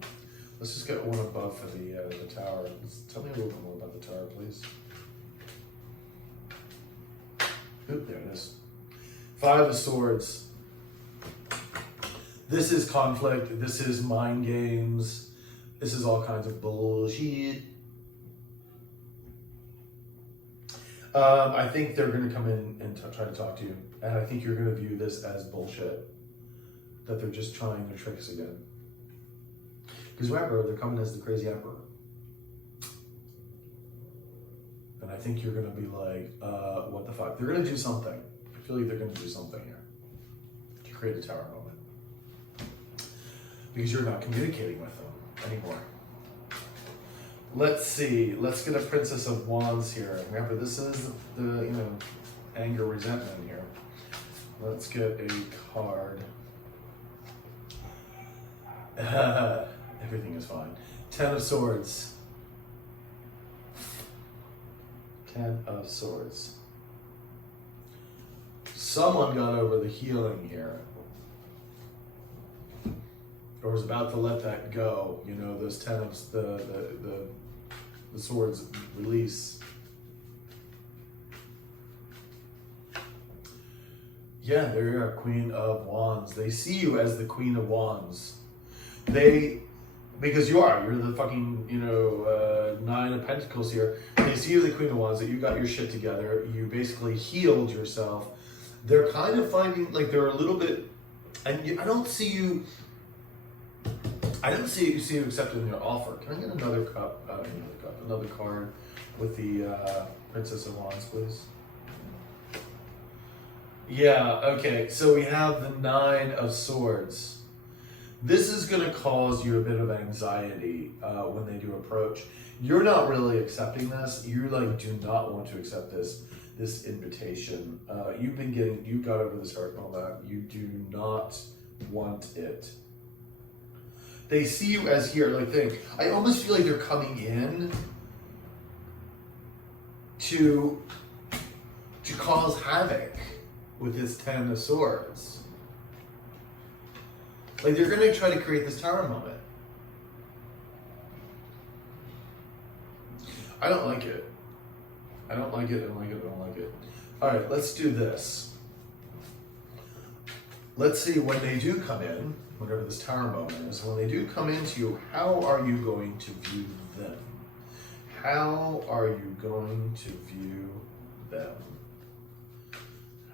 Let's just get one above for the Tower. Tell me a little bit more about the Tower, please. Oop, there it is. 5 of Swords. This is conflict. This is mind games. This is all kinds of bullshit. I think they're going to come in and try to talk to you. And I think you're going to view this as bullshit. That they're just trying their tricks again. Because remember, they're coming as the crazy emperor. And I think you're going to be like, what the fuck? They're going to do something. I feel like they're going to do something here. To create a Tower moment. Because you're not communicating with them anymore. Let's see. Let's get a Princess of Wands here. Remember, this is the anger, resentment here. Let's get a card. Everything is fine. 10 of Swords. 10 of Swords. Someone got over the healing here. Or was about to let that go. You know, those 10 of the Swords release. Yeah, there you are, Queen of Wands. They see you as the Queen of Wands. Because you're the fucking, 9 of Pentacles here. They see you the Queen of Wands, that you got your shit together. You basically healed yourself. They're kind of finding, like, they're a little bit, and I don't see you accepting your offer. Can I get another cup, another card with the Princess of Wands, please? Yeah, okay, so we have the 9 of Swords. This is going to cause you a bit of anxiety when they do approach. You're not really accepting this. You do not want to accept this invitation. You got over this hurt moment. You do not want it. They see you as here, I almost feel like they're coming in to cause havoc with this 10 of Swords. Like, they're going to try to create this Tower moment. I don't like it. I don't like it. All right, let's do this. Let's see when they do come in, whatever this Tower moment is, when they do come into you, how are you going to view them? How are you going to view them?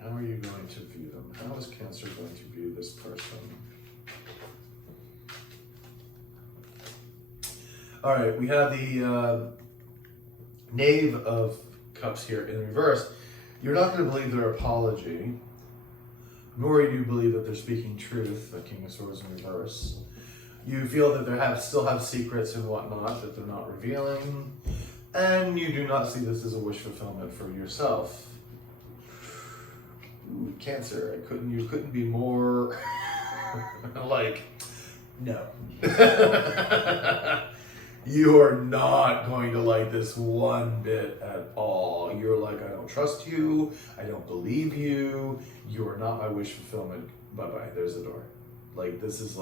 How are you going to view them? How is Cancer going to view this person? All right, we have the Knave of Cups here in reverse. You're not going to believe their apology, nor do you believe that they're speaking truth, the King of Swords in reverse. You feel that they still have secrets and whatnot that they're not revealing, and you do not see this as a wish fulfillment for yourself. Ooh, Cancer, you couldn't be more no. You are not going to like this one bit at all. You're like, I don't trust you. I don't believe you. You are not my wish fulfillment. Bye-bye. There's the door. This is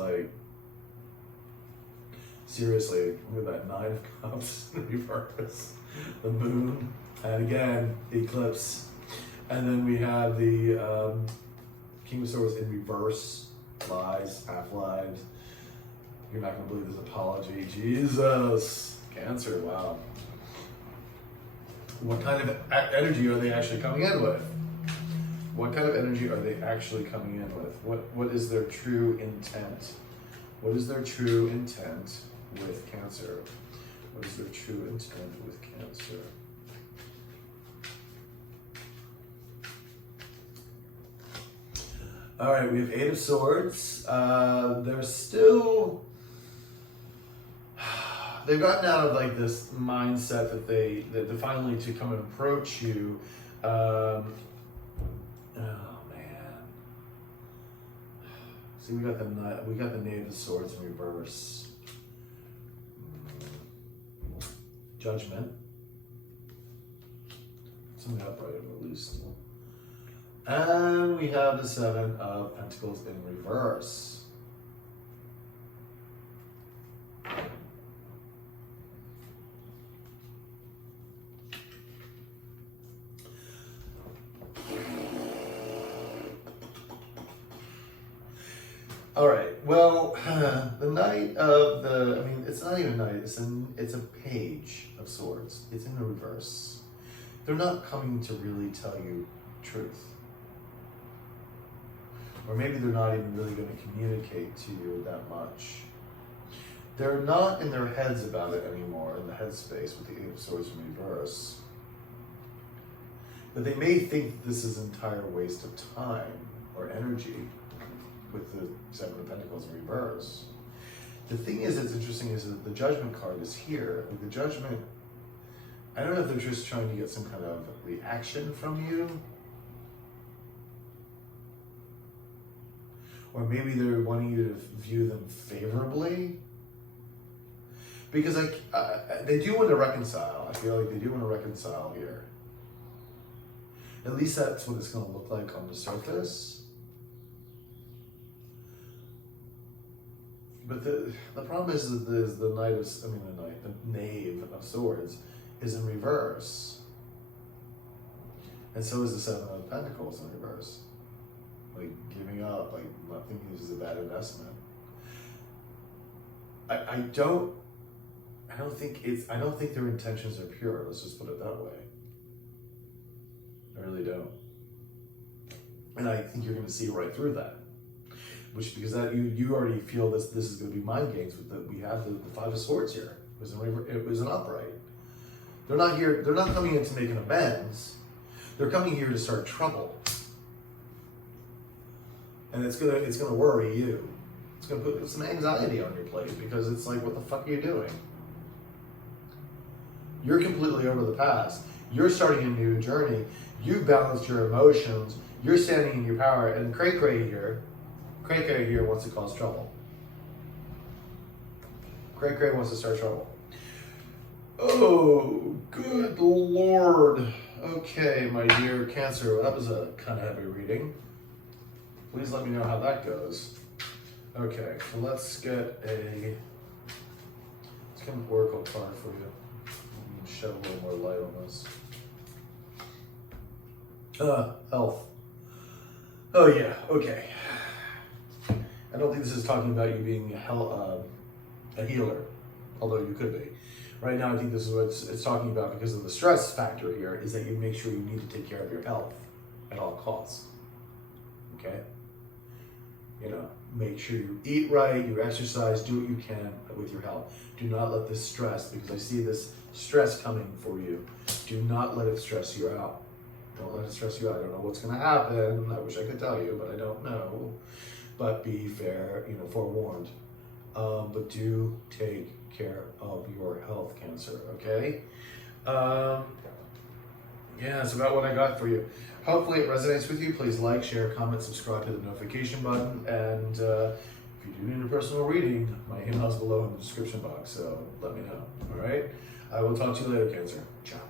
seriously, look at that 9 of Cups in reverse. The Moon. And again, the Eclipse. And then we have the King of Swords in reverse. Lies, half-lives. You're not going to believe this apology. Jesus. Cancer, wow. What kind of energy are they actually coming in with? What kind of energy are they actually coming in with? What is their true intent? What is their true intent with Cancer? What is their true intent with Cancer? All right, we have 8 of Swords. They're still... They've gotten out of this mindset that they finally to come and approach you. Oh man! See, we got the Knave of Swords in reverse. Judgment. Something upright at least. And we have the Seven of Pentacles in reverse. All right, well, the Knight of the, I mean, it's not even a Knight, it's a Page of Swords. It's in the reverse. They're not coming to really tell you truth. Or maybe they're not even really going to communicate to you that much. They're not in their heads about it anymore, in the headspace with the Eight of Swords in reverse. But they may think this is an entire waste of time or energy with the Seven of Pentacles in reverse. The thing is, it's interesting, is that the Judgment card is here. With the Judgment, I don't know if they're just trying to get some kind of reaction from you. Or maybe they're wanting you to view them favorably. Because they do want to reconcile. I feel like they do want to reconcile here. At least that's what it's going to look like on the surface. But the problem is that the Knave of Swords is in reverse. And so is the Seven of Pentacles in reverse. Like giving up, like not thinking this is a bad investment. I don't think their intentions are pure, let's just put it that way. I really don't. And I think you're gonna see right through that. Because that you already feel this is going to be mind games. We have the Five of Swords here. It was an upright. They're not here. They're not coming in to make an amends. They're coming here to start trouble. And it's gonna worry you. It's gonna put some anxiety on your plate because it's like, what the fuck are you doing? You're completely over the past. You're starting a new journey. You balanced your emotions. You're standing in your power. And Cray here wants to cause trouble. Cray wants to start trouble. Oh, good Lord. Okay, my dear Cancer, that was a kind of heavy reading. Please let me know how that goes. Okay, so let's get an oracle card for you. Shed a little more light on this. Health. Oh yeah, okay. I don't think this is talking about you being a healer, although you could be. Right now, I think this is what it's talking about because of the stress factor here, is that you make sure you need to take care of your health at all costs. Okay? You know, make sure you eat right, you exercise, do what you can with your health. Do not let this stress, because I see this stress coming for you. Do not let it stress you out. Don't let it stress you out. I don't know what's going to happen. I wish I could tell you, but I don't know. But be fair, forewarned. But do take care of your health, Cancer, okay? Yeah, that's about what I got for you. Hopefully it resonates with you. Please like, share, comment, subscribe to the notification button. And if you do need a personal reading, my email's below in the description box, so let me know, all right? I will talk to you later, Cancer. Ciao.